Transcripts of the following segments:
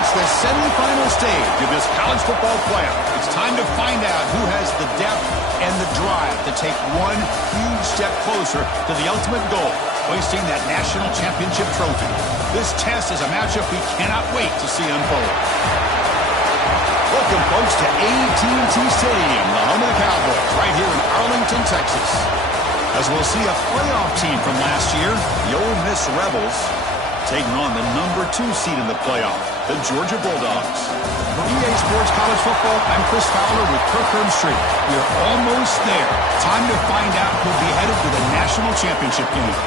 reached the semifinal stage of this college football playoff. It's time to find out who has the depth and the drive to take one huge step closer to the ultimate goal, hoisting that national championship trophy. This test is a matchup we cannot wait to see unfold. Welcome, folks, to AT&T Stadium, the home of the Cowboys, right here in Arlington, Texas. As we'll see a playoff team from last year, the Ole Miss Rebels, taking on the number 2 seed in the playoff, the Georgia Bulldogs. For EA Sports College Football, I'm Chris Fowler with Kirk Herbstreit. We're almost there. Time to find out who'll be headed to the national championship game.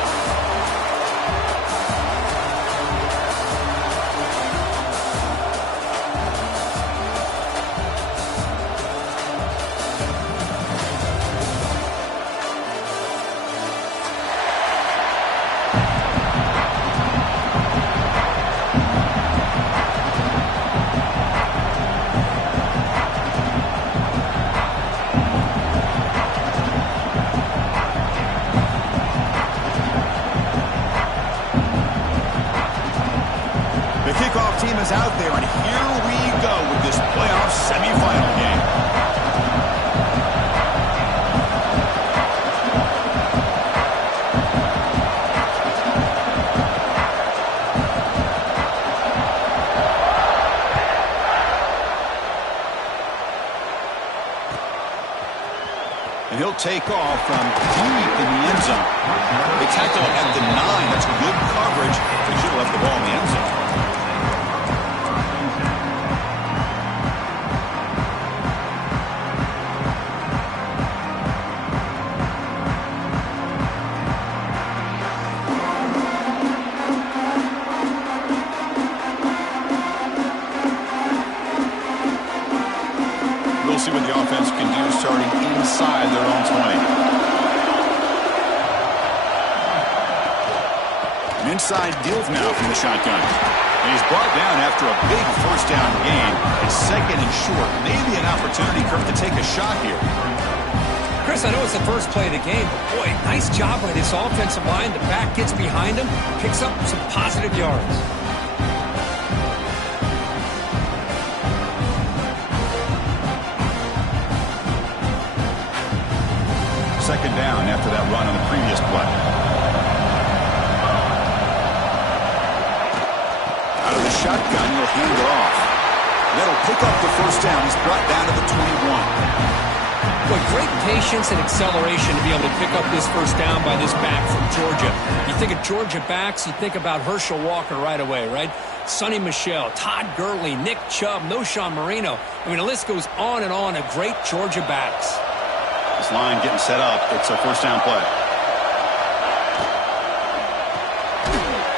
Team is out there, and here we go with this playoff semifinal game. And he'll take off from deep in the end zone. They tackle at the 9. That's good coverage. They should have left the ball in the end zone. We'll see what the offense can do starting inside their own 20. An inside deal now from the shotgun. And he's brought down after a big first down gain. It's second and short. Maybe an opportunity, Kirk, to take a shot here. Chris, I know it's the first play of the game, but boy, nice job by this offensive line. The back gets behind him, picks up some positive yards. Second down after that run on the previous play. Out of the shotgun, he'll hand it off. That'll pick up the first down. He's brought down to the 21. Boy, great patience and acceleration to be able to pick up this first down by this back from Georgia. You think of Georgia backs, you think about Herschel Walker right away, right? Sonny Michel, Todd Gurley, Nick Chubb, Noshawn Marino. I mean, the list goes on and on of great Georgia backs. This line getting set up. It's a first down play.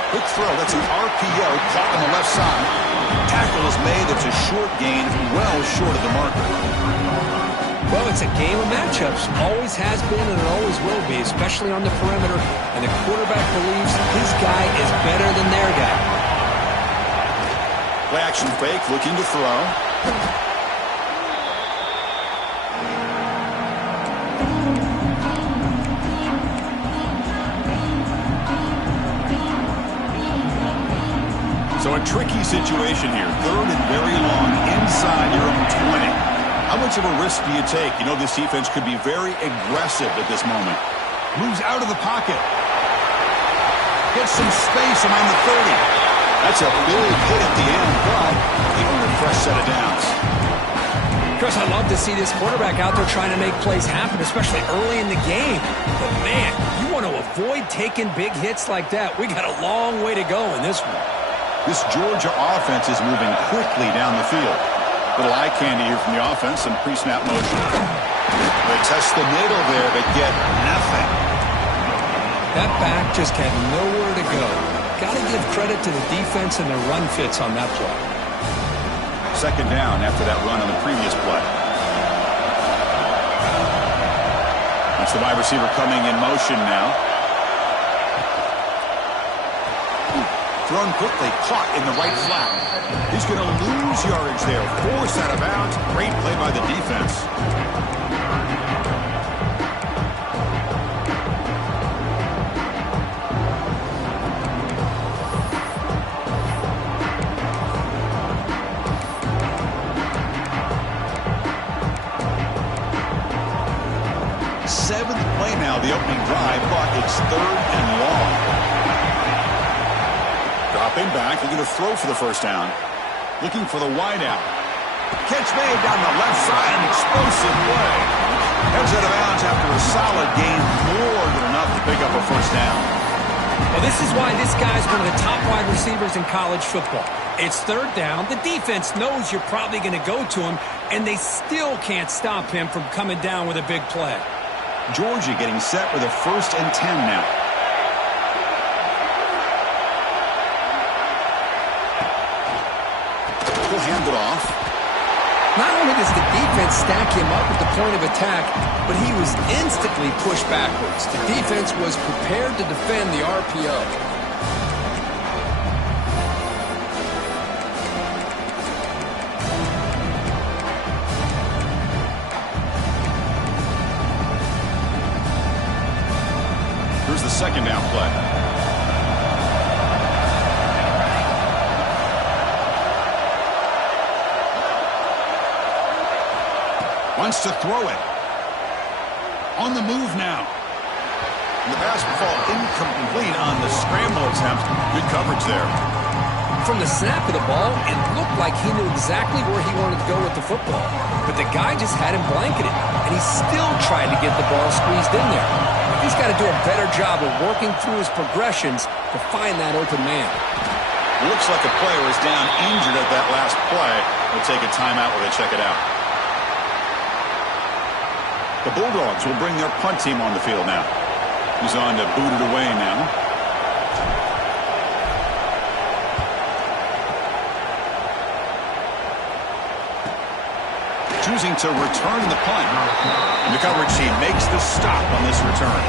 Quick throw. That's an RPO caught on the left side. Tackle is made. It's a short gain, well short of the marker. Well, it's a game of matchups. Always has been and it always will be, especially on the perimeter. And the quarterback believes his guy is better than their guy. Play action fake, looking to throw. So a tricky situation here. Third and very long inside your own 20. How much of a risk do you take? You know this defense could be very aggressive at this moment. Moves out of the pocket. Gets some space around the 30. That's a big hit at the end, but even a fresh set of downs. Chris, I love to see this quarterback out there trying to make plays happen, especially early in the game. But, man, you want to avoid taking big hits like that. We got a long way to go in this one. This Georgia offense is moving quickly down the field. Little eye candy here from the offense and pre-snap motion. They test the middle there, but get nothing. That back just had nowhere to go. Got to give credit to the defense and the run fits on that play. Second down after that run on the previous play. That's the wide receiver coming in motion now. Thrown quickly, caught in the right flat. He's going to lose yardage there. Forced out of bounds. Great play by the defense. Seventh play now, the opening drive, but it's third and long. Dropping back, looking to throw for the first down. Looking for the wideout. Catch made down the left side, an explosive play. Heads out of bounds after a solid gain, more than enough to pick up a first down. Well, this is why this guy's one of the top wide receivers in college football. It's third down. The defense knows you're probably going to go to him, and they still can't stop him from coming down with a big play. Georgia getting set with a 1st and 10 now. He'll hand it off. Not only does the defense stack him up at the point of attack, but he was instantly pushed backwards. The defense was prepared to defend the RPO. Here's the second down play. Wants to throw it. On the move now. The pass will fall incomplete on the scramble attempt. Good coverage there. From the snap of the ball, it looked like he knew exactly where he wanted to go with the football. But the guy just had him blanketed, and he still tried to get the ball squeezed in there. He's got to do a better job of working through his progressions to find that open man. Looks like a player is down injured at that last play. We'll take a timeout while they check it out. The Bulldogs will bring their punt team on the field now. He's on to boot it away now. Choosing to return the punt. And the coverage team makes the stop on this return.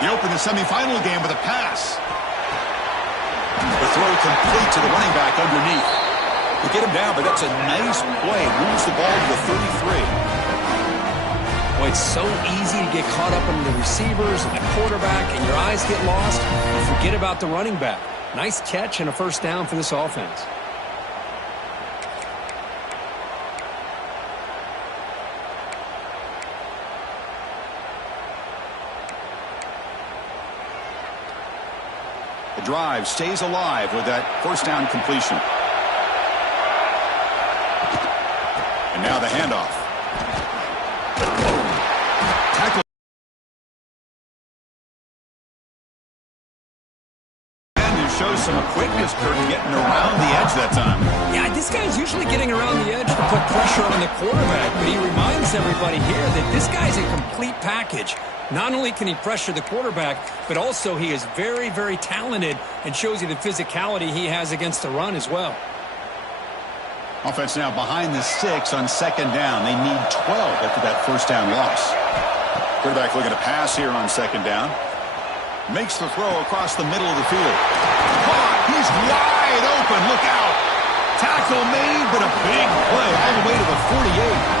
He opened the semifinal game with a pass. The throw complete to the running back underneath. They get him down, but that's a nice play. Moves the ball to the 33. Boy, it's so easy to get caught up in the receivers and the quarterback, and your eyes get lost. You forget about the running back. Nice catch and a first down for this offense. The drive stays alive with that first down completion. And now the handoff. Tackle. And he shows some quickness, Kurt, getting around the edge that time. Yeah, this guy's usually getting around the edge to put pressure on the quarterback, but he reminds everybody here that this guy's a complete package. Not only can he pressure the quarterback, but also he is very, very talented and shows you the physicality he has against the run as well. Offense now behind the 6 on second down. They need 12 after that first down loss. Quarterback looking to pass here on second down. Makes the throw across the middle of the field. Caught! He's wide open. Look out! Tackle made, but a big play all the way to the 48.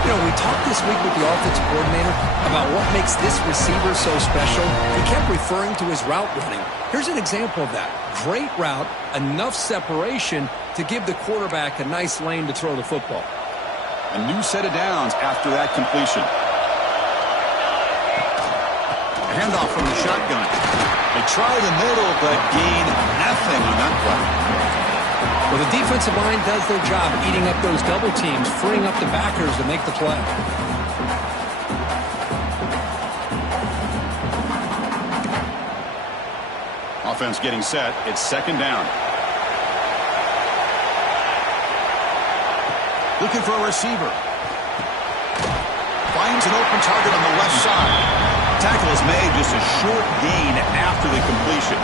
You know, we talked this week with the offensive coordinator about what makes this receiver so special. He kept referring to his route running. Here's an example of that. Great route, enough separation to give the quarterback a nice lane to throw the football. A new set of downs after that completion. A handoff from the shotgun. They try the middle, but gain nothing on that play. Well, the defensive line does their job eating up those double teams, freeing up the backers to make the play. Offense getting set. It's second down. Looking for a receiver. Finds an open target on the left side. Tackle is made, just a short gain after the completion.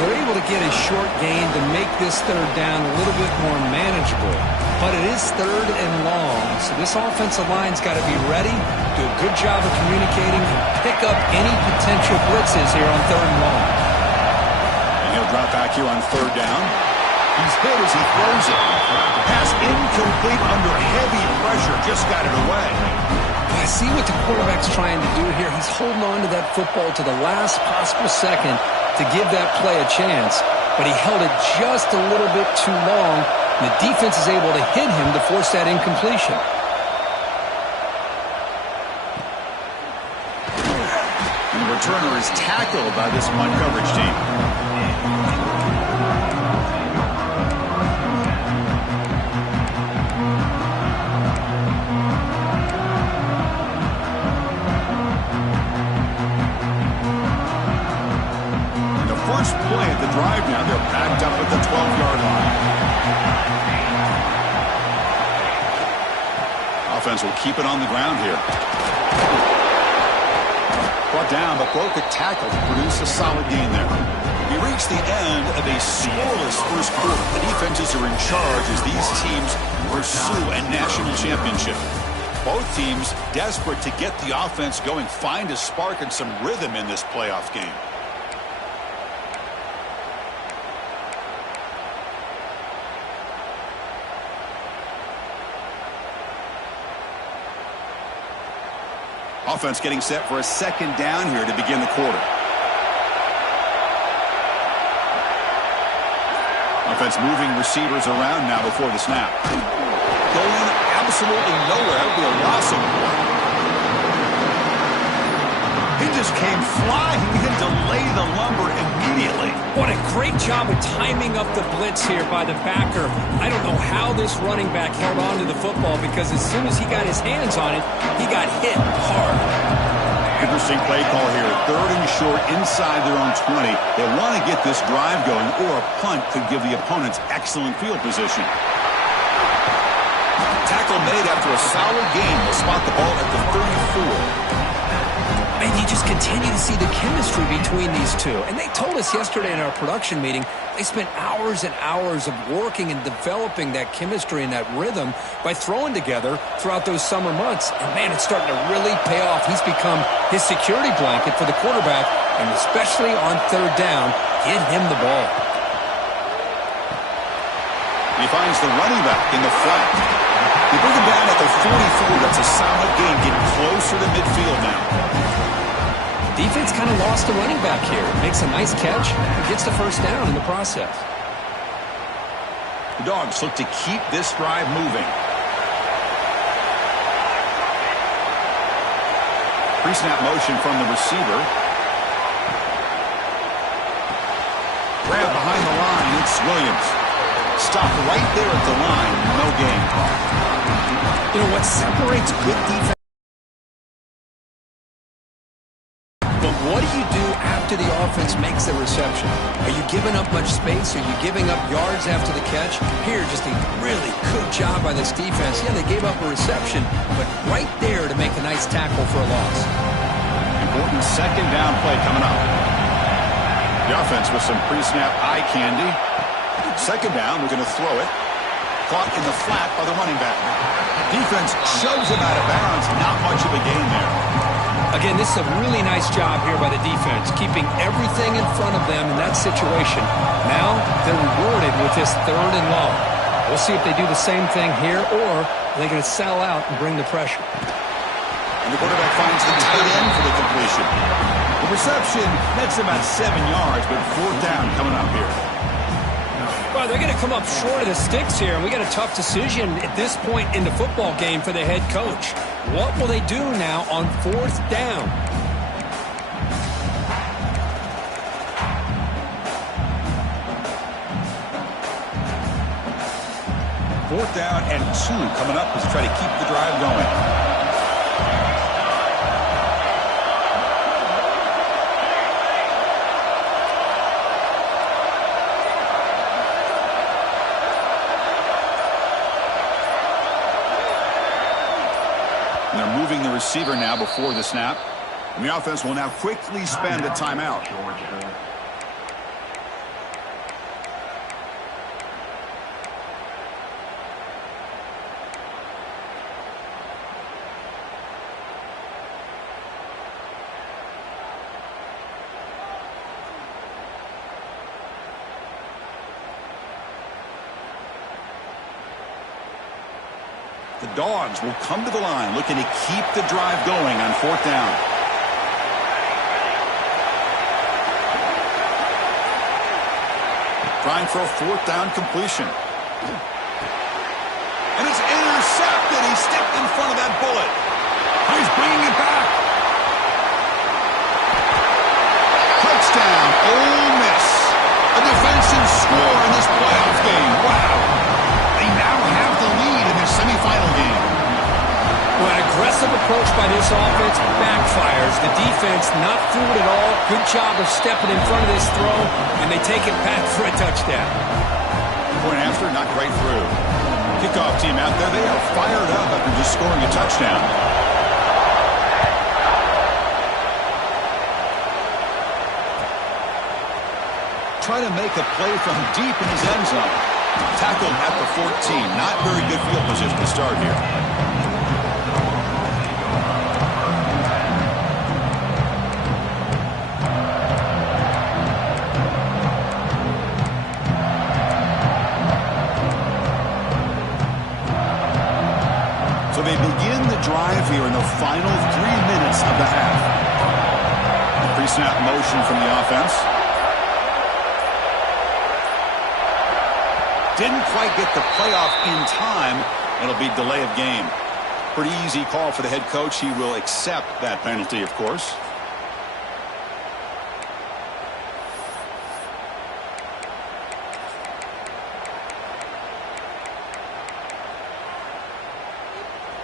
They're able to get a short gain to make this third down a little bit more manageable. But it is third and long, so this offensive line's got to be ready, do a good job of communicating, and pick up any potential blitzes here on third and long. And he'll drop back here on third down. He's hit as he throws it. Pass incomplete under heavy pressure. Just got it away. I see what the quarterback's trying to do here. He's holding on to that football to the last possible second to give that play a chance. But he held it just a little bit too long. And the defense is able to hit him to force that incompletion. And the returner is tackled by this punt coverage team. First play at the drive now. They're backed up at the 12-yard line. Offense will keep it on the ground here. Brought down, but broke a tackle to produce a solid gain there. We reach the end of a scoreless first quarter. The defenses are in charge as these teams pursue a national championship. Both teams desperate to get the offense going, find a spark and some rhythm in this playoff game. Offense getting set for a second down here to begin the quarter. Offense moving receivers around now before the snap. Going absolutely nowhere. It'll be a loss of one. He just came flying in to lay the lumber immediately. What a great job of timing up the blitz here by the backer. I don't know how this running back held on to the football because as soon as he got his hands on it, he got hit hard. Interesting play call here. Third and short inside their own 20. They want to get this drive going, or a punt could give the opponents excellent field position. Tackle made after a solid gain. Will spot the ball at the 34. And you just continue to see the chemistry between these two. And they told us yesterday in our production meeting, they spent hours and hours of working and developing that chemistry and that rhythm by throwing together throughout those summer months. And, man, it's starting to really pay off. He's become his security blanket for the quarterback, and especially on third down, get him the ball. He finds the running back in the flat. They bring him down at the 44. That's a solid gain, getting closer to midfield now. Defense kind of lost the running back here. Makes a nice catch and gets the first down in the process. The Dogs look to keep this drive moving. Pre-snap motion from the receiver. Grab behind the line. It's Williams. Stop right there at the line. No gain. You know what separates good defense? What do you do after the offense makes the reception? Are you giving up much space? Are you giving up yards after the catch? Here, just a really good job by this defense. Yeah, they gave up a reception, but right there to make a nice tackle for a loss. Important second down play coming up. The offense with some pre-snap eye candy. Second down, we're going to throw it. Caught in the flat by the running back. Defense shoves him out of bounds. Not much of a gain there. Again, this is a really nice job here by the defense, keeping everything in front of them in that situation. Now they're rewarded with this third and long. We'll see if they do the same thing here, or are they going to sell out and bring the pressure. And the quarterback finds the tight end for the completion. The reception, that's about 7 yards, but fourth down coming up here. Well, they're going to come up short of the sticks here, and we got a tough decision at this point in the football game for the head coach. What will they do now on fourth down? Fourth down and 2 coming up as they try to keep the drive going. And they're moving the receiver now before the snap. And the offense will now quickly spend a timeout. The Dogs will come to the line looking to keep the drive going on 4th down. Trying for a 4th down completion. And it's intercepted. He stepped in front of that bullet. He's bringing it back. Touchdown, Ole Miss. A defensive score in this playoff game. Wow. They now have the lead in this semifinal game. Well, an aggressive approach by this offense backfires. The defense not fooled at all. Good job of stepping in front of this throw, and they take it back for a touchdown. Point after, not right through. Kickoff team out there, they are fired up after just scoring a touchdown. Try to make a play from deep in his end zone. Tackled at the 14. Not very good field position to start here. So they begin the drive here in the final 3 minutes of the half. Pre-snap motion from the offense. Didn't quite get the playoff in time. It'll be delay of game. Pretty easy call for the head coach. He will accept that penalty, of course.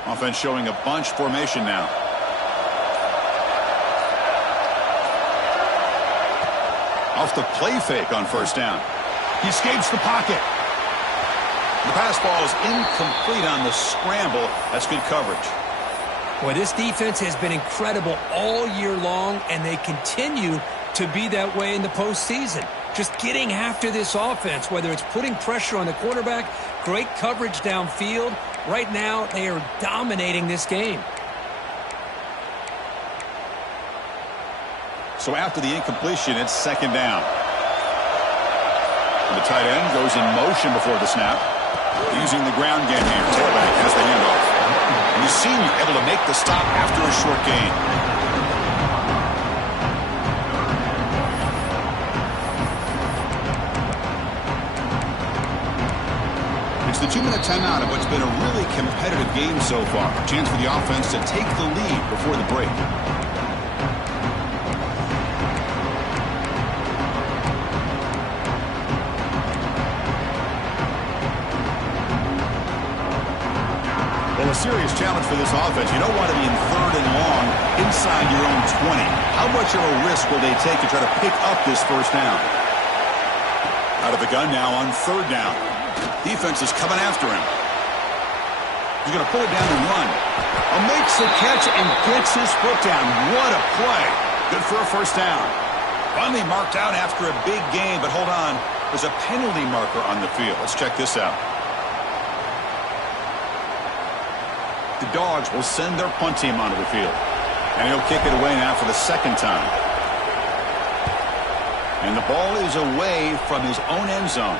Offense showing a bunch formation now. Off the play fake on 1st down. He escapes the pocket. The pass ball is incomplete on the scramble. That's good coverage. Boy, this defense has been incredible all year long, and they continue to be that way in the postseason. Just getting after this offense, whether it's putting pressure on the quarterback, great coverage downfield. Right now, they are dominating this game. So after the incompletion, it's 2nd down. And the tight end goes in motion before the snap. Using the ground game here. Tailback has the handoff. And the senior able to make the stop after a short gain. It's the 2-minute timeout of what's been a really competitive game so far. Chance for the offense to take the lead before the break. Well, a serious challenge for this offense. You don't want to be in 3rd and long inside your own 20. How much of a risk will they take to try to pick up this 1st down? Out of the gun now on 3rd down. Defense is coming after him. He's going to pull it down and run. Makes the catch and gets his foot down. What a play. Good for a 1st down. Finally marked out after a big gain, but hold on. There's a penalty marker on the field. Let's check this out. The Dogs will send their punt team onto the field. And he'll kick it away now for the 2nd time. And the ball is away from his own end zone.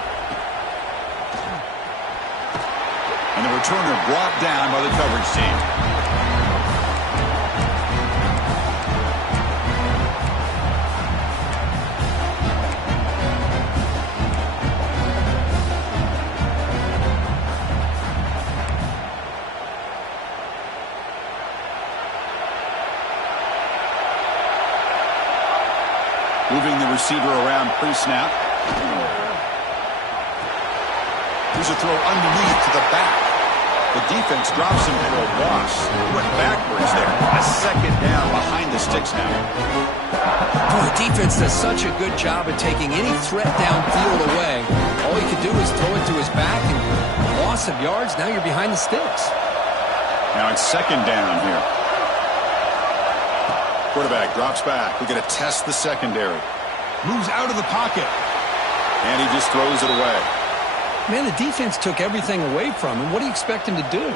And the returner brought down by the coverage team. Moving the receiver around pre-snap. Here's a throw underneath to the back. The defense drops him for a loss. He went backwards there. A 2nd down behind the sticks now. Boy, the defense does such a good job of taking any threat downfield away. All he could do is throw it to his back, and loss of yards, now you're behind the sticks. Now it's 2nd down here. Quarterback drops back. We're going to test the secondary. Moves out of the pocket. And he just throws it away. Man, the defense took everything away from him. What do you expect him to do?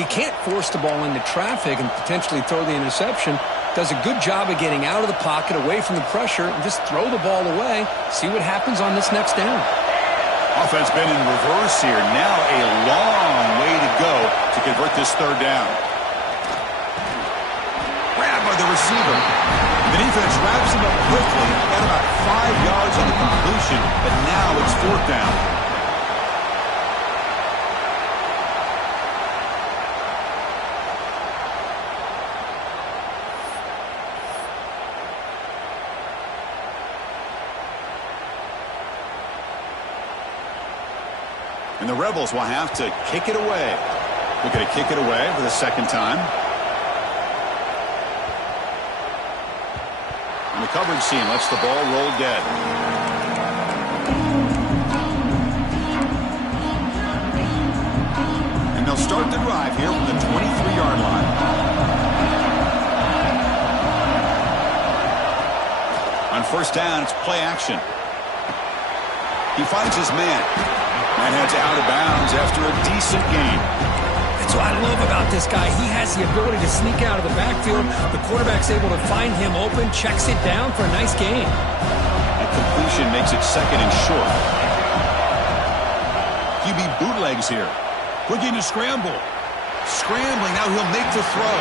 He can't force the ball into traffic and potentially throw the interception. Does a good job of getting out of the pocket, away from the pressure, and just throw the ball away. See what happens on this next down. Offense been in reverse here. Now a long way to go to convert this third down. Grabbed by the receiver. The defense wraps him up quickly. Got about 5 yards on the completion, but now it's fourth down. And the Rebels will have to kick it away. They're going to kick it away for the second time. And the coverage team lets the ball roll dead. And they'll start the drive here from the 23-yard line. On first down, it's play action. He finds his man. And heads out of bounds after a decent gain. That's what I love about this guy. He has the ability to sneak out of the backfield. The quarterback's able to find him open, checks it down for a nice gain. That completion makes it second and short. QB bootlegs here. Looking to scramble. Scrambling, now he'll make the throw.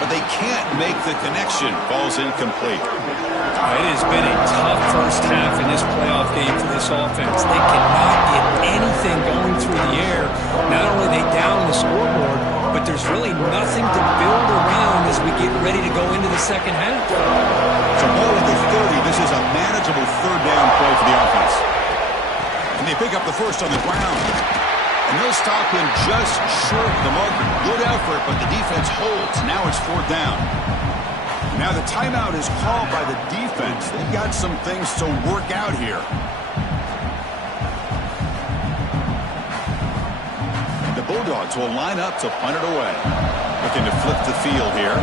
But they can't make the connection. Ball's incomplete. It has been a tough first half in this playoff game for this offense. They cannot get anything going through the air. Not only are they down the scoreboard, but there's really nothing to build around as we get ready to go into the second half. So ball at the 30. This is a manageable third down play for the offense. And they pick up the first on the ground. And they'll stop him just short of the marker. Good effort, but the defense holds. Now it's fourth down. Now the timeout is called by the defense. They've got some things to work out here. The Bulldogs will line up to punt it away. Looking to flip the field here.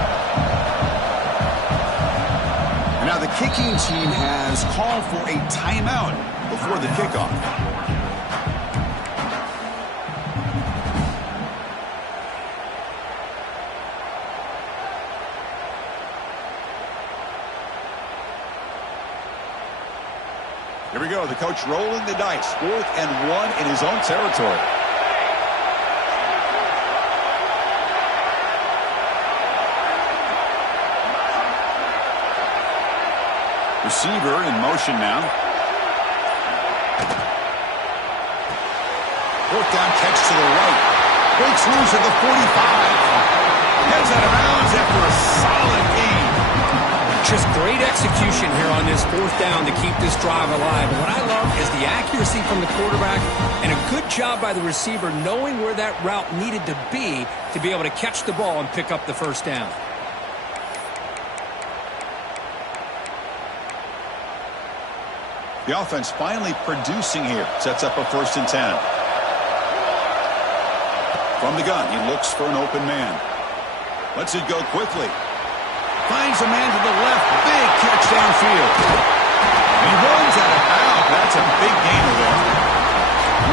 And now the kicking team has called for a timeout before the kickoff. Here we go. The coach rolling the dice. 4th and 1 in his own territory. Receiver in motion now. 4th down catch to the right. Breaks loose at the 45. Heads out of bounds after a solid gain. Just great execution here on this fourth down to keep this drive alive. And what I love is the accuracy from the quarterback and a good job by the receiver knowing where that route needed to be able to catch the ball and pick up the first down. The offense finally producing here. Sets up a 1st and 10. From the gun, he looks for an open man. Lets it go quickly. Finds a man to the left. Big catch downfield. And he runs out of bounds. That's a big gainer there.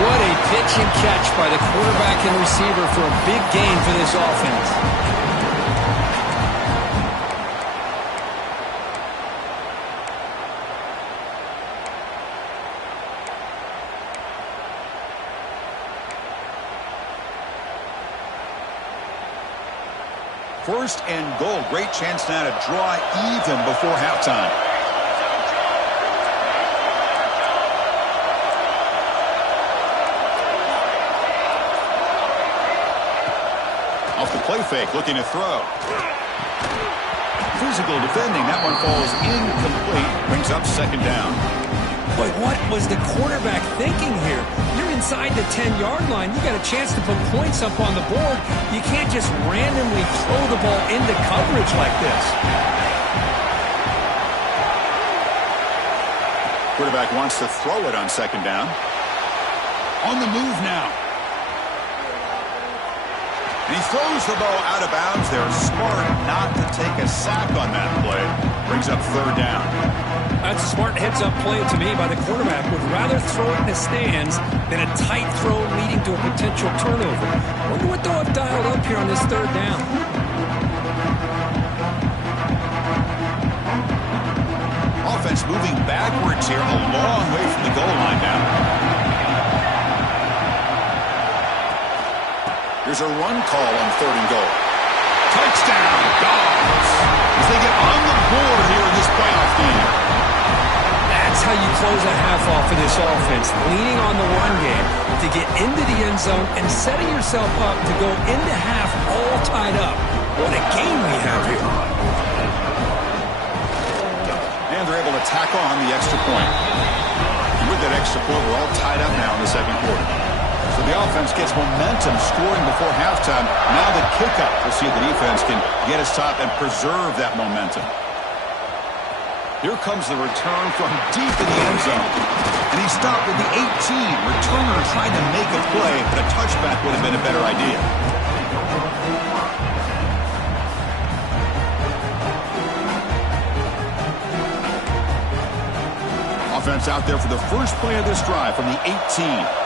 What a pitch and catch by the quarterback and receiver for a big gain for this offense. First and goal. Great chance now to draw even before halftime. Off the play fake, looking to throw. Physical defending. That one falls incomplete. Brings up second down. But what was the quarterback thinking here? You're inside the 10-yard line. You got a chance to put points up on the board. You can't just randomly throw the ball into coverage like this. Quarterback wants to throw it on second down. On the move now. And he throws the ball out of bounds there. Smart not to take a sack on that play. Brings up third down. That's a smart heads-up play to me by the quarterback. Would rather throw it in the stands than a tight throw leading to a potential turnover. Wonder what they'll have dialed up here on this third down. Offense moving backwards here, a long way from the goal line now. Here's a run call on 3rd and goal. Touchdown, Dogs, as they get on the board here in this playoff game. That's how you close a half off of this offense, leaning on the run game to get into the end zone and setting yourself up to go into half all tied up. What a game we have here. And they're able to tack on the extra point. And with that extra point, we're all tied up now in the second quarter. So the offense gets momentum scoring before halftime. Now the kickoff. We'll see if the defense can get a stop and preserve that momentum. Here comes the return from deep in the end zone. And he stopped at the 18. Returner tried to make a play, but a touchback would have been a better idea. Offense out there for the first play of this drive from the 18.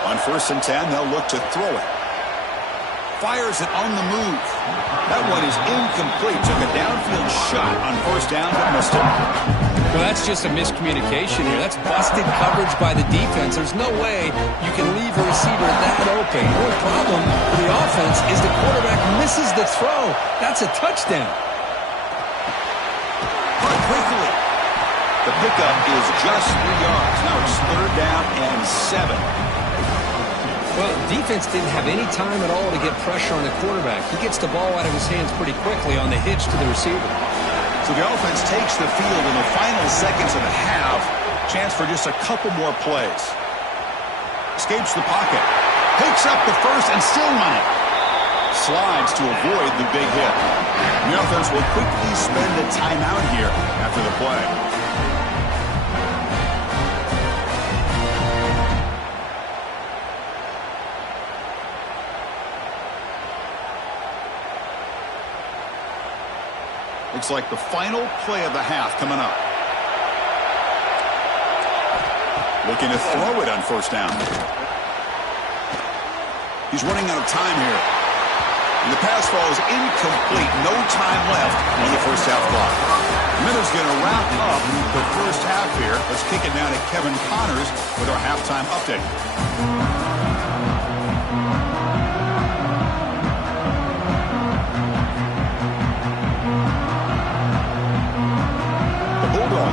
On 1st and 10, they'll look to throw it. Fires it on the move. That one is incomplete. Took a downfield shot on 1st down, but missed it. Well, that's just a miscommunication here. That's busted coverage by the defense. There's no way you can leave a receiver that open. The only problem with the offense is the quarterback misses the throw. That's a touchdown. Quickly. The pickup is just 3 yards. Now it's 3rd down and 7. Well, defense didn't have any time at all to get pressure on the quarterback. He gets the ball out of his hands pretty quickly on the hitch to the receiver. So the offense takes the field in the final seconds of the half. Chance for just a couple more plays. Escapes the pocket. Picks up the first and still running. Slides to avoid the big hit. The offense will quickly spend a timeout here after the play. Looks like the final play of the half coming up. Looking to throw it on 1st down. He's running out of time here. And the pass ball is incomplete. No time left on the 1st half clock. Miller's going to wrap up the 1st half here. Let's kick it down to Kevin Connors with our halftime update.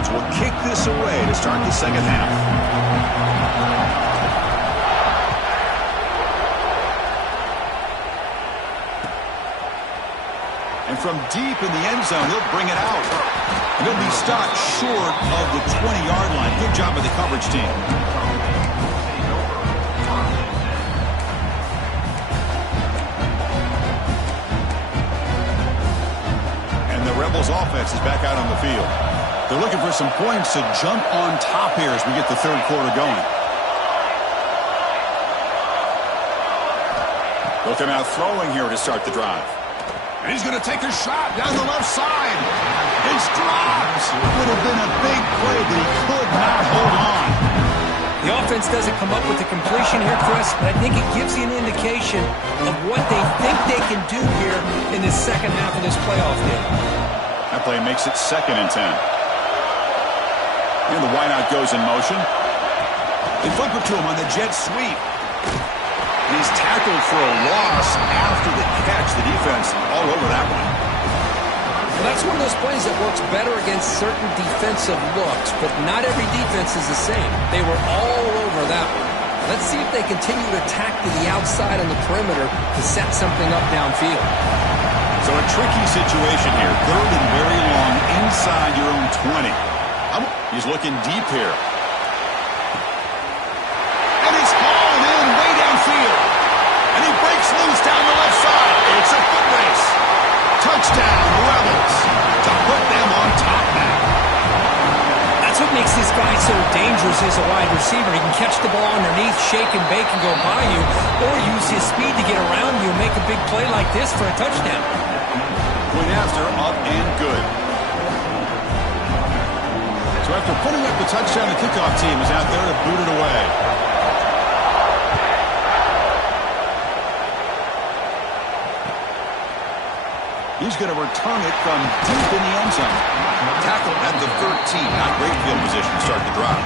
Will kick this away to start the second half. And from deep in the end zone, he'll bring it out. And he'll be stopped short of the 20-yard line. Good job by the coverage team. And the Rebels offense is back out on the field. They're looking for some points to jump on top here as we get the 3rd quarter going. They'll come out throwing here to start the drive. And he's going to take a shot down the left side. It's dropped. It would have been a big play, but he could not hold on. The offense doesn't come up with the completion here, Chris, but I think it gives you an indication of what they think they can do here in the second half of this playoff game. That play makes it 2nd and 10. And the wideout goes in motion. They flip it to him on the jet sweep. And he's tackled for a loss after the catch. The defense all over that one. Well, that's one of those plays that works better against certain defensive looks, but not every defense is the same. They were all over that one. Let's see if they continue to attack to the outside on the perimeter to set something up downfield. So a tricky situation here. 3rd and very long inside your own 20. He's looking deep here. And he's hauled in way downfield. And he breaks loose down the left side. It's a foot race. Touchdown, Rebels, to put them on top now. That's what makes this guy so dangerous as a wide receiver. He can catch the ball underneath, shake and bake and go by you, or use his speed to get around you and make a big play like this for a touchdown. Point after, up and good. So after putting up the touchdown, the kickoff team is out there to boot it away. He's going to return it from deep in the end zone. Tackle at the 13. Not great field position to start the drive.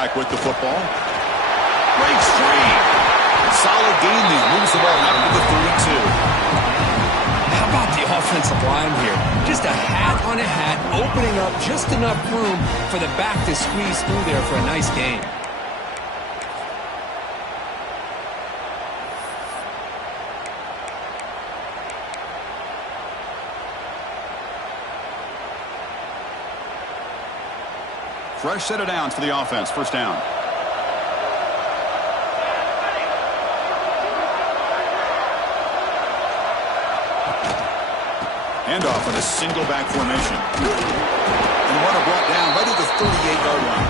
quarterback with the football. Breaks free. Solid gain there. Moves the ball up to the 32. How about the offensive line here? Just a hat on a hat, opening up just enough room for the back to squeeze through there for a nice gain. Fresh set of downs for the offense. First down. Handoff in a single back formation. And runner brought down right at the 38-yard line.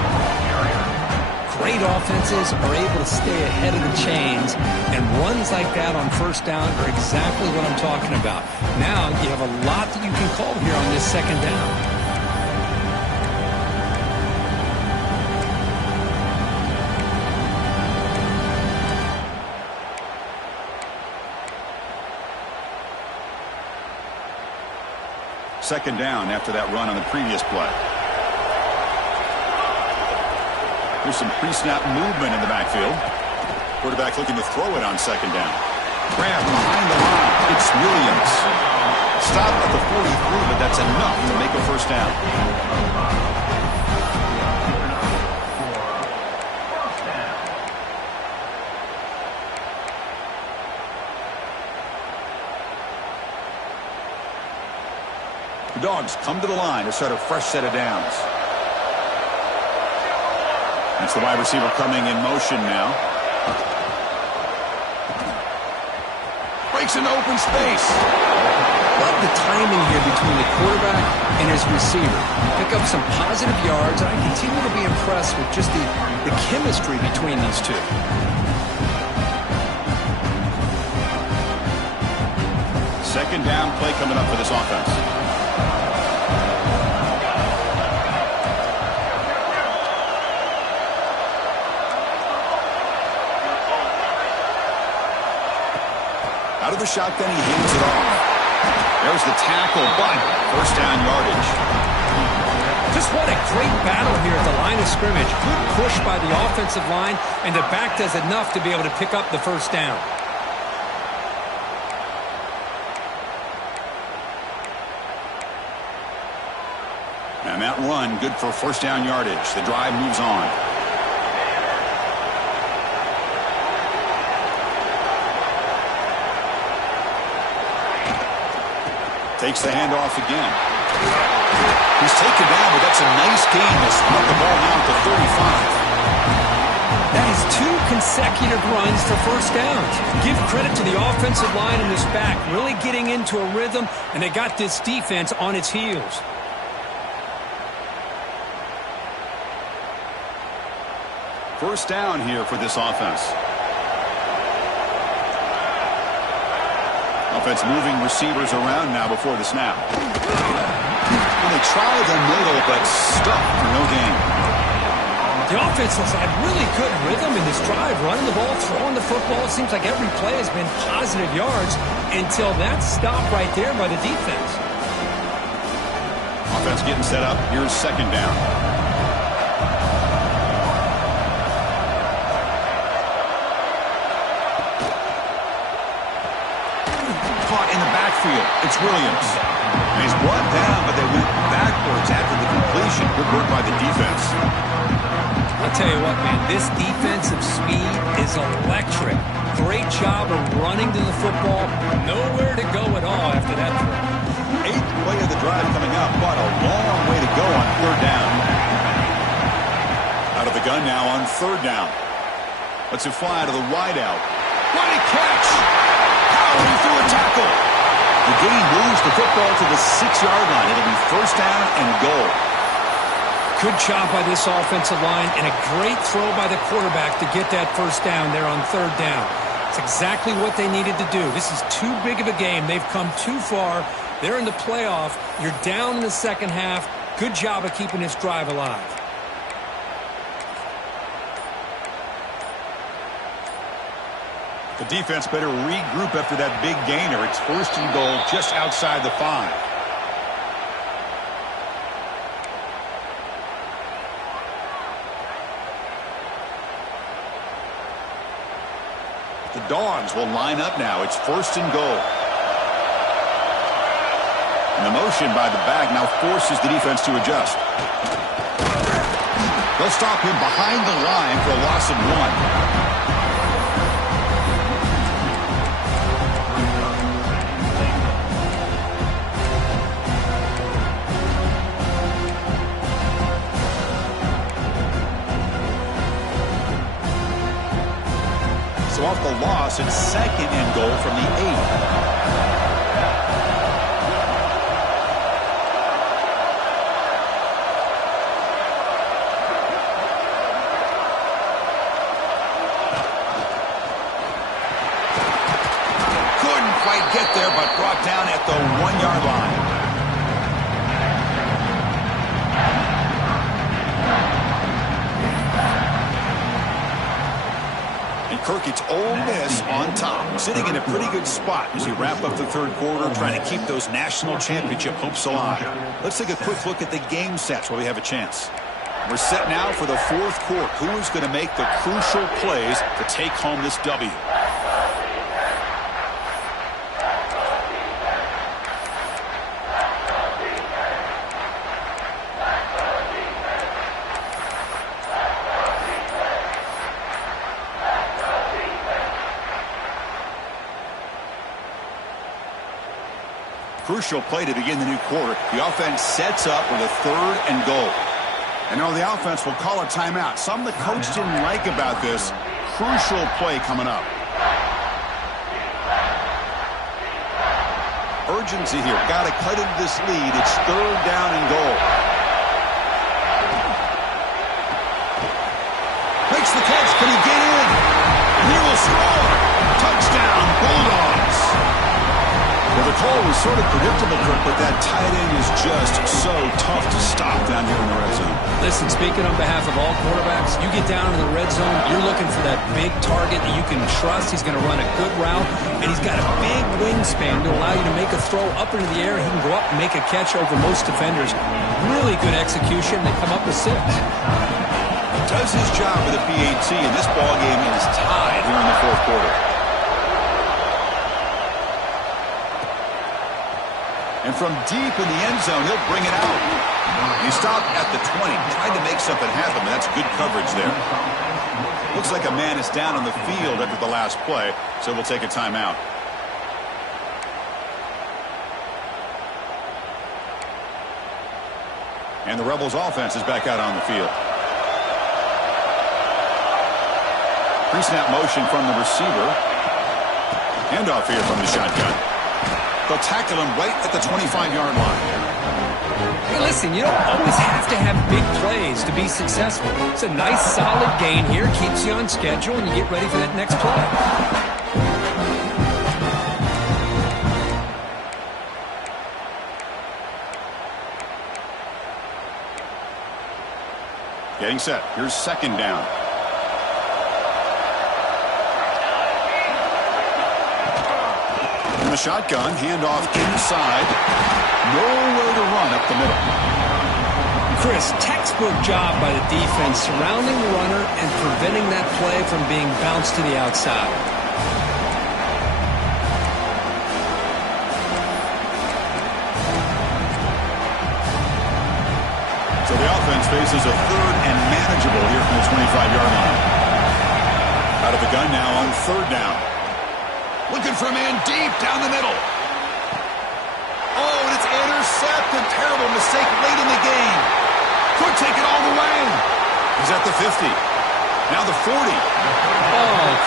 Great offenses are able to stay ahead of the chains, and runs like that on first down are exactly what I'm talking about. Now you have a lot that you can call here on this second down. Second down after that run on the previous play. There's some pre-snap movement in the backfield. Quarterback looking to throw it on second down. Grab behind the line. It's Williams. Stop at the 43, but that's enough to make a first down. The Dogs come to the line to start a fresh set of downs. That's the wide receiver coming in motion now. Breaks into open space. Love the timing here between the quarterback and his receiver. Pick up some positive yards, and I continue to be impressed with just the chemistry between these two. Second down play coming up for this offense. Out of the shotgun, he hands it off. There's the tackle, but first down yardage. Just what a great battle here at the line of scrimmage. Good push by the offensive line, and the back does enough to be able to pick up the first down. And that run, good for first down yardage. The drive moves on. Takes the handoff again. He's taken down, but that's a nice gain. They'll spot the ball now at the 35. That is 2 consecutive runs for first downs. Give credit to the offensive line and this back, really getting into a rhythm, and they got this defense on its heels. First down here for this offense. Offense moving receivers around now before the snap. And they try the middle, but stuck for no gain. The offense has had really good rhythm in this drive, running the ball, throwing the football. It seems like every play has been positive yards until that stop right there by the defense. Offense getting set up. Here's second down. Caught in the backfield. It's Williams. And he's brought down, but they went backwards after the completion. Good work by the defense. I'll tell you what, man, this defensive speed is electric. Great job of running to the football. Nowhere to go at all after that throw. 8th play of the drive coming up, but a long way to go on third down. Out of the gun now on third down. Let's it fly to the wideout. What a catch! Powering through a tackle. The gain moves the football to the 6-yard line. It'll be first down and goal. Good job by this offensive line and a great throw by the quarterback to get that first down there on third down. It's exactly what they needed to do. This is too big of a game. They've come too far. They're in the playoff. You're down in the second half. Good job of keeping this drive alive. The defense better regroup after that big gainer. It's first and goal just outside the 5. The Dogs will line up now. It's 1st and goal. And the motion by the back now forces the defense to adjust. They'll stop him behind the line for a loss of 1. So off the loss, it's 2nd and goal from the 8. Get there, but brought down at the 1-yard line. And Kirk, it's Ole Miss on top, sitting in a pretty good spot as we wrap up the 3rd quarter, trying to keep those national championship hopes alive. Let's take a quick look at the game sets while we have a chance. We're set now for the 4th quarter. Who is going to make the crucial plays to take home this W? Crucial play to begin the new quarter. The offense sets up with a 3rd and goal. And now the offense will call a timeout. Something the coach didn't like about this. Crucial play coming up. Urgency here. Got to cut into this lead. It's 3rd down and goal. Makes the catch. Can he get in? He will score. Touchdown, Bulldogs. Well, the call was sort of predictable, Kirk, but that tight end is just so tough to stop down here in the red zone. Listen, speaking on behalf of all quarterbacks, you get down in the red zone, you're looking for that big target that you can trust. He's going to run a good route, and he's got a big wingspan to allow you to make a throw up into the air. He can go up and make a catch over most defenders. Really good execution. They come up with 6. He does his job with a PAT, and this ball game is tied here in the 4th quarter. And from deep in the end zone, he'll bring it out. He stopped at the 20, trying to make something happen, but that's good coverage there. Looks like a man is down on the field after the last play, so we'll take a timeout. And the Rebels offense is back out on the field. Pre-snap motion from the receiver. Handoff here from the shotgun. They'll tackle him right at the 25-yard line. Hey, listen, you don't always have to have big plays to be successful. It's a nice, solid gain here. Keeps you on schedule, and you get ready for that next play. Getting set. Here's 2nd down. The shotgun, handoff inside. Nowhere to run up the middle. Chris, textbook job by the defense surrounding the runner and preventing that play from being bounced to the outside. So the offense faces a 3rd and manageable here from the 25-yard line. Out of the gun now on 3rd down. Looking for a man deep down the middle. Oh, and it's intercepted. Terrible mistake late in the game. Could take it all the way. He's at the 50. Now the 40. Oh,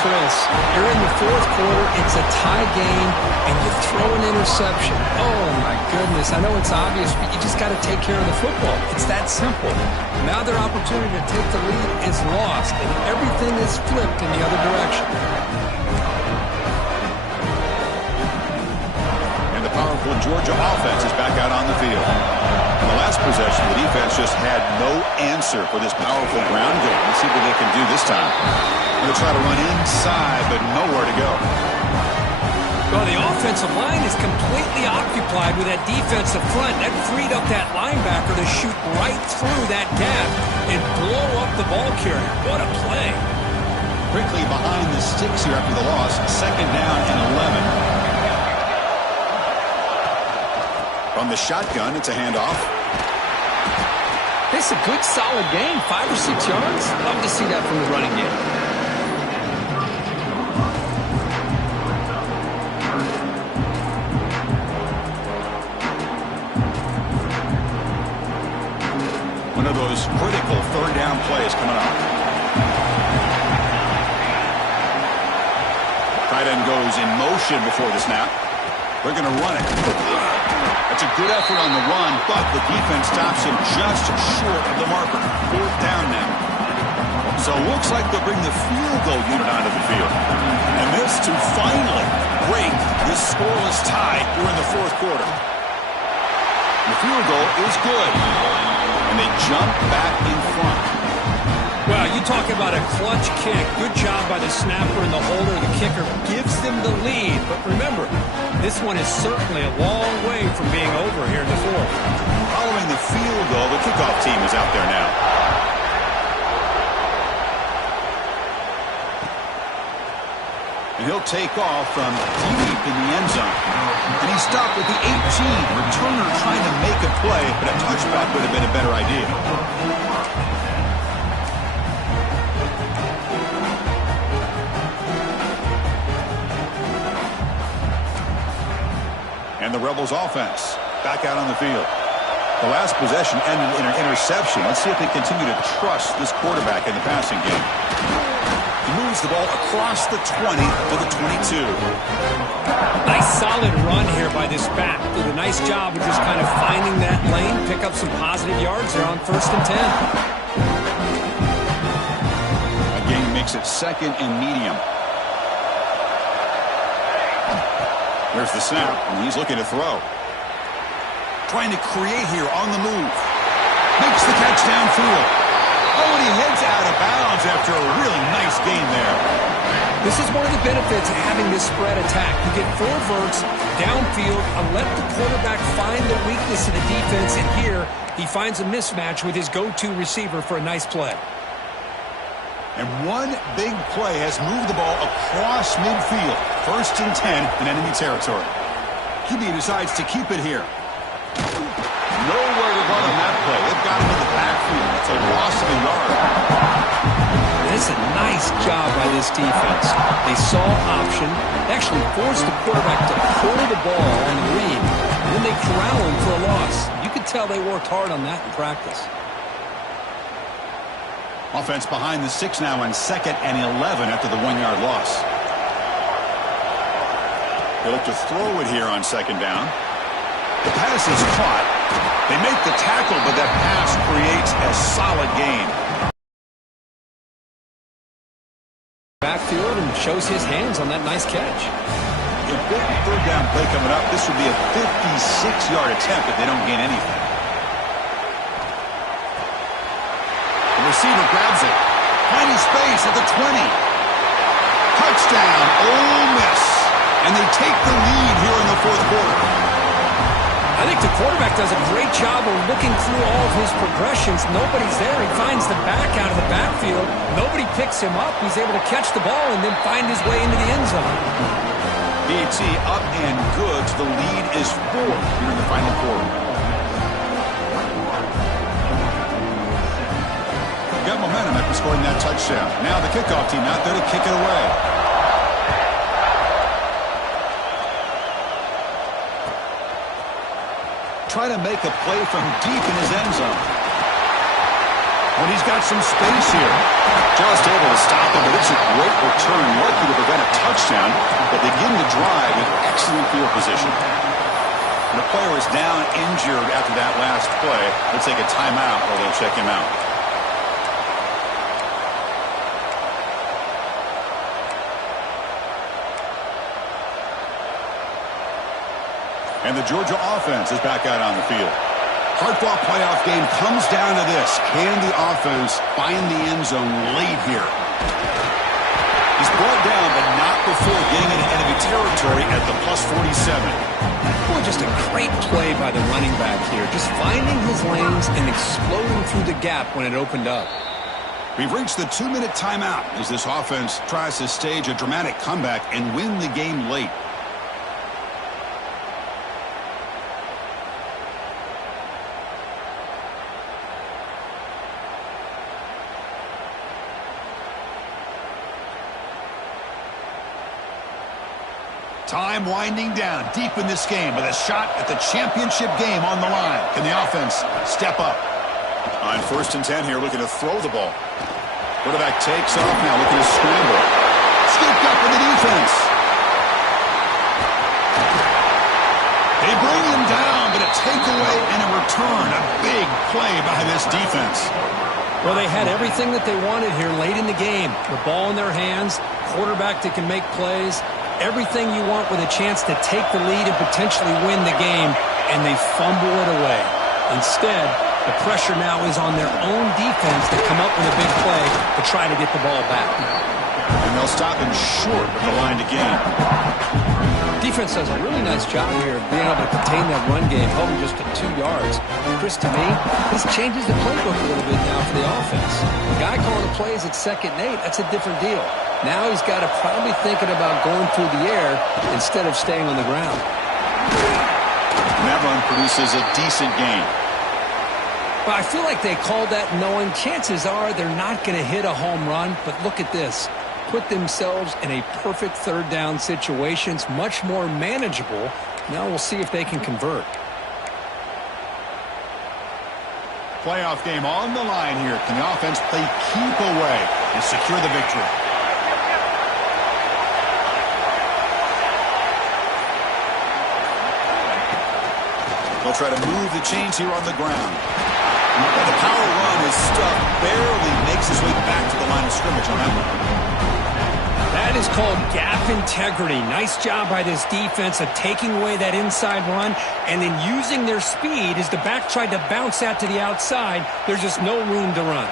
Chris, you're in the 4th quarter. It's a tie game, and you throw an interception. Oh, my goodness. I know it's obvious, but you just got to take care of the football. It's that simple. Now their opportunity to take the lead is lost, and everything is flipped in the other direction. Powerful Georgia offense is back out on the field. In the last possession, the defense just had no answer for this powerful ground game. Let's see what they can do this time. They'll try to run inside, but nowhere to go. Well, the offensive line is completely occupied with that defensive front. That freed up that linebacker to shoot right through that gap and blow up the ball carrier. What a play. quickly behind the sticks here after the loss. 2nd down and 11. From the shotgun, it's a handoff. It's a good, solid game. 5 or 6 yards. Love to see that from the running game. One of those critical 3rd down plays coming up. Tight end goes in motion before the snap. They're going to run it. That's a good effort on the run, but the defense stops him just short of the marker. 4th down now. So it looks like they'll bring the field goal unit onto the field. And this to finally break this scoreless tie here in the 4th quarter. The field goal is good. And they jump back in front. Well, you talk about a clutch kick. Good job by the snapper and the holder. The kicker gives them the lead. But remember, this one is certainly a long way from being over here in the 4th. Following the field goal, the kickoff team is out there now. And he'll take off from deep in the end zone. And he stopped at the 18. Returner trying to make a play, but a touchback would have been a better idea. And the Rebels offense back out on the field. The last possession ended in an interception. Let's see if they continue to trust this quarterback in the passing game. He moves the ball across the 20 to the 22. Nice solid run here by this back. Did a nice job of just kind of finding that lane, pick up some positive yards there on 1st and 10. That game makes it 2nd and medium. There's the snap, and he's looking to throw. Trying to create here on the move. Makes the catch downfield. Oh, and he heads out of bounds after a really nice game there. This is one of the benefits of having this spread attack. You get 4 verts downfield and let the quarterback find the weakness of the defense, and here he finds a mismatch with his go-to receiver for a nice play. And one big play has moved the ball across midfield. 1st and 10 in enemy territory. QB decides to keep it here. Nowhere to run on that play. They've got him in the backfield. It's a loss of a yard. It's a nice job by this defense. They saw option, actually forced the quarterback to pull the ball on the read, and then they corral him for a loss. You could tell they worked hard on that in practice. Offense behind the 6 now on 2nd and 11 after the 1-yard loss. They look to throw it here on 2nd down. The pass is caught. They make the tackle, but that pass creates a solid gain. Backfield and shows his hands on that nice catch. A big 3rd down play coming up. This would be a 56-yard attempt if they don't gain anything. The receiver grabs it. Finding space at the 20. Touchdown, Ole Miss. And they take the lead here in the 4th quarter. I think the quarterback does a great job of looking through all of his progressions. Nobody's there. He finds the back out of the backfield. Nobody picks him up. He's able to catch the ball and then find his way into the end zone. BT up and good. The lead is 4 here in the final quarter. Got momentum after scoring that touchdown. Now the kickoff team out there to kick it away. Trying to make a play from deep in his end zone. When he's got some space here. Just able to stop him, but it's a great return. Lucky to prevent a touchdown, but they begin the drive with excellent field position. And the player is down injured after that last play. They'll take a timeout or they'll check him out. And the Georgia offense is back out on the field. Hard-fought playoff game comes down to this. Can the offense find the end zone late here? He's brought down, but not before getting into enemy territory at the +47. Boy, just a great play by the running back here. Just finding his lanes and exploding through the gap when it opened up. We've reached the 2-minute timeout as this offense tries to stage a dramatic comeback and win the game late. Time winding down deep in this game with a shot at the championship game on the line. Can the offense step up? On 1st and 10 here, looking to throw the ball. Quarterback takes off now, looking to scramble. Scooped up with the defense. They bring him down, but a takeaway and a return. A big play by this defense. Well, they had everything that they wanted here late in the game. The ball in their hands, quarterback that can make plays, everything you want with a chance to take the lead and potentially win the game, and they fumble it away. Instead, the pressure now is on their own defense to come up with a big play to try to get the ball back. And they'll stop him short of the line to gain. Defense does a really nice job here of being able to contain that run game, held him just to 2 yards. Chris, to me, this changes the playbook a little bit now for the offense. The guy calling the plays at 2nd and 8, that's a different deal. Now he's got to probably thinking about going through the air instead of staying on the ground. And that run produces a decent gain. Well, I feel like they called that knowing chances are they're not going to hit a home run, but look at this. Put themselves in a perfect 3rd down situation. It's much more manageable. Now we'll see if they can convert. Playoff game on the line here. Can the offense play keep away and secure the victory? They'll try to move the chains here on the ground. But the power run is stuffed, barely makes his way back to the line of scrimmage on that one. That is called gap integrity. Nice job by this defense of taking away that inside run and then using their speed as the back tried to bounce that to the outside. There's just no room to run.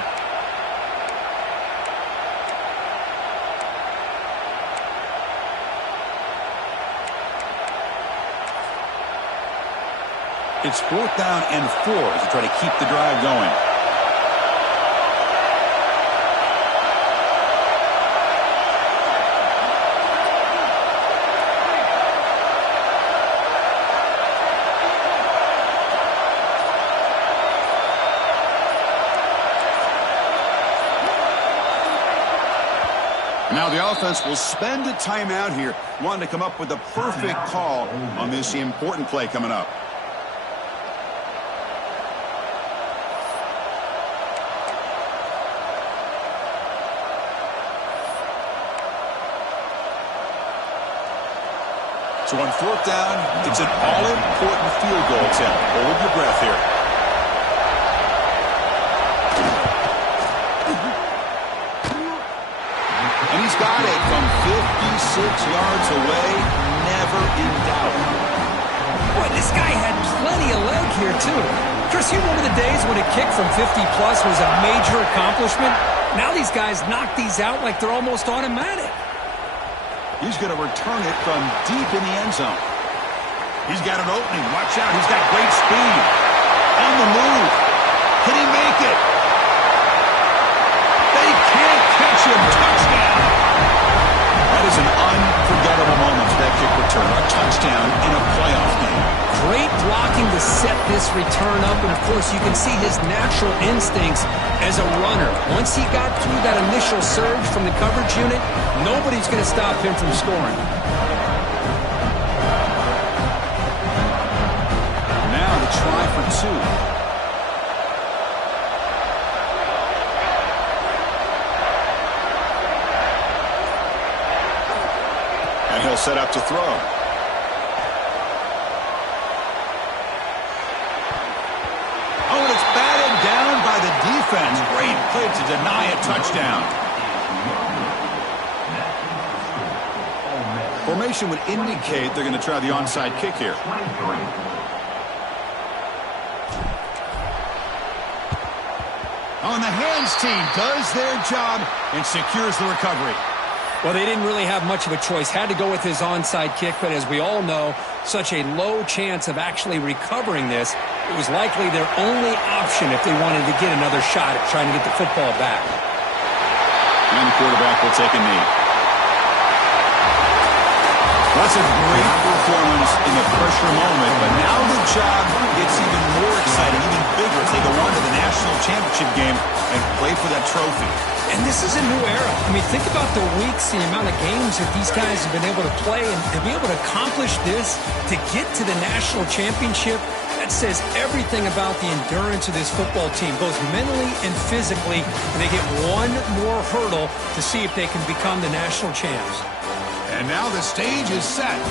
It's 4th down and 4 as they try to keep the drive going. Now the offense will spend a timeout here, wanting to come up with the perfect call on this important play coming up. So on 4th down, it's an all-important field goal attempt. Hold your breath here. And he's got it from 56 yards away, never in doubt. Boy, this guy had plenty of leg here, too. Chris, you remember the days when a kick from 50-plus was a major accomplishment? Now these guys knock these out like they're almost automatic. He's going to return it from deep in the end zone. He's got an opening. Watch out. He's got great speed. On the move. Can he make it? They can't catch him. Touchdown. That is an unforgettable moment for that kick return. A touchdown in a playoff game. Great blocking to set this return up, and of course you can see his natural instincts as a runner. Once he got through that initial surge from the coverage unit, nobody's going to stop him from scoring. Now the try for 2. And he'll set up to throw. Oh, and it's batted down by the defense. Great play to deny a touchdown. Formation would indicate they're going to try the onside kick here. On the hands team does their job and secures the recovery. Well, they didn't really have much of a choice. Had to go with his onside kick, but as we all know, such a low chance of actually recovering this. It was likely their only option if they wanted to get another shot at trying to get the football back. And the quarterback will take a knee. That's a great performance in the pressure moment, but now the job gets even more exciting, even bigger as they go on to the national championship game and play for that trophy. And this is a new era. I mean, think about the weeks, the amount of games that these guys have been able to play, and to be able to accomplish this, to get to the national championship, that says everything about the endurance of this football team, both mentally and physically. And they get one more hurdle to see if they can become the national champs. And now the stage is set.